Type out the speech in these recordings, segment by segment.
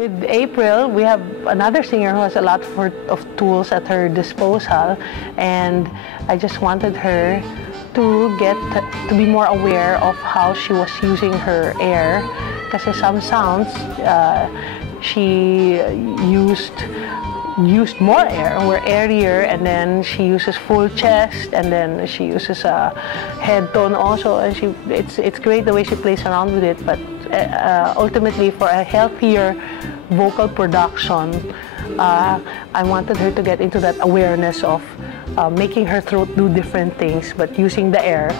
With April, we have another singer who has a lot of tools at her disposal, and I just wanted her to be more aware of how she was using her air. Because some sounds she used more air, were airier, and then she uses full chest, and then she uses a head tone also, and it's great the way she plays around with it. But ultimately, for a healthier vocal production, I wanted her to get into that awareness of making her throat do different things, but using the air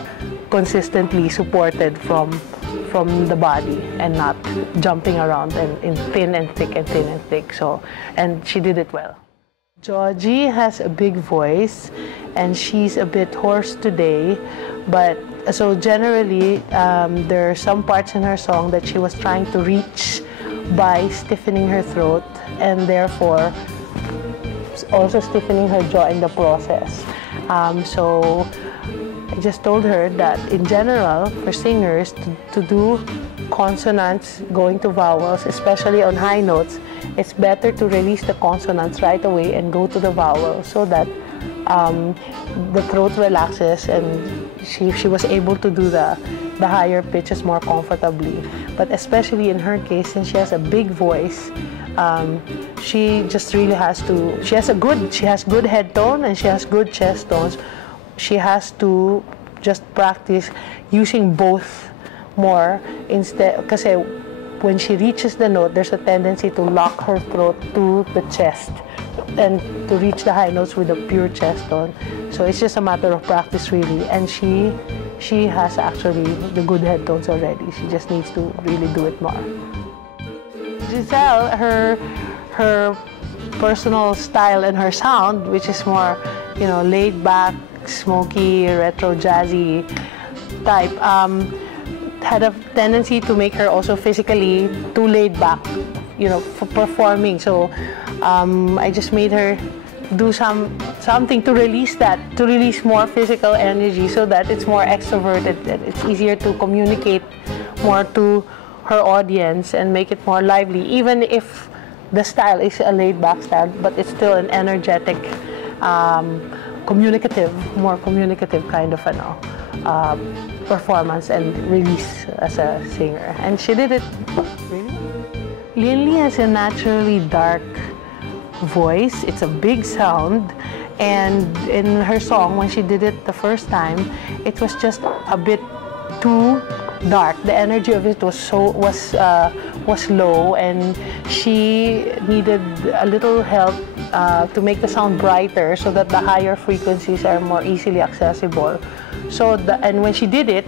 consistently supported from the body and not jumping around and in thin and thick and thin and thick. So, and she did it well. Georgie has a big voice and she's a bit hoarse today, but so generally there are some parts in her song that she was trying to reach by stiffening her throat and therefore also stiffening her jaw in the process. So I just told her that in general, for singers to do consonants going to vowels, especially on high notes, it's better to release the consonants right away and go to the vowel so that the throat relaxes and she was able to do the higher pitches more comfortably. But especially in her case, since she has a big voice, she just really has to, she has good head tone and she has good chest tones. She has to just practice using both more instead, because when she reaches the note, there's a tendency to lock her throat to the chest and to reach the high notes with a pure chest tone. So it's just a matter of practice really, and she has actually the good head tones already. She just needs to really do it more. Giselle, her personal style and her sound, which is more, you know, laid back, smoky, retro jazzy type, had a tendency to make her also physically too laid back, you know, for performing. So I just made her do something to release that, to release more physical energy so that it's more extroverted, that it's easier to communicate more to her audience and make it more lively, even if the style is a laid back style, but it's still an energetic, more communicative kind of performance and release as a singer. And she did it really. Linley has a naturally dark voice. It's a big sound, and in her song, when she did it the first time, it was just a bit too dark. The energy of it was low, and she needed a little help to make the sound brighter so that the higher frequencies are more easily accessible. So and when she did it,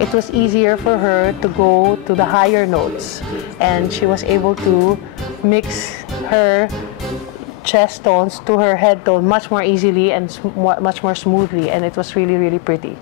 it was easier for her to go to the higher notes, and she was able to mix her chest tones to her head tone much more easily and much more smoothly, and it was really, really pretty.